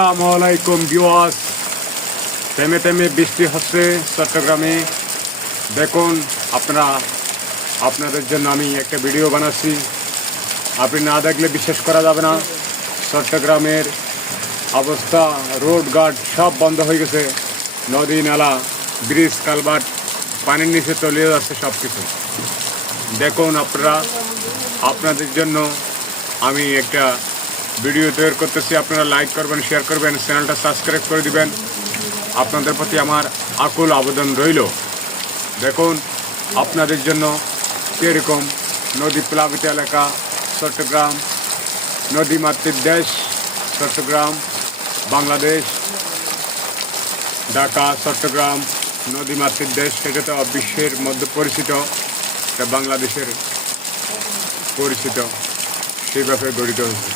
আসসালামু আলাইকুম ভিউয়ার্স। থেমে থেমে বৃষ্টি হচ্ছে চট্টগ্রামে। দেখুন আপনাদের জন্য আমি একটা ভিডিও বানাচ্ছি। আপনি না দেখলে বিশ্বাস করা যাবে না। চট্টগ্রামের অবস্থা, রোড ঘাট সব বন্ধ হয়ে গেছে। নদী নালা, ব্রিজ, কালভার্ট পানির নিচে চলে যাচ্ছে সব কিছু। দেখুন আপনাদের জন্য আমি একটা ভিডিও তৈরি করতেছি। আপনারা লাইক করবেন, শেয়ার করবেন, চ্যানেলটা সাবস্ক্রাইব করে দিবেন। আপনাদের প্রতি আমার আকুল আবেদন রইল। দেখুন আপনাদের জন্য কীরকম নদী প্লাবিত এলাকা চট্টগ্রাম, নদীমাতৃক দেশ চট্টগ্রাম, বাংলাদেশ, ঢাকা, চট্টগ্রাম নদীমাতৃক দেশ। সেটা তো বিশ্বের মধ্যে পরিচিত, বাংলাদেশের পরিচিত, সেই ব্যাপারে গঠিত হয়েছে।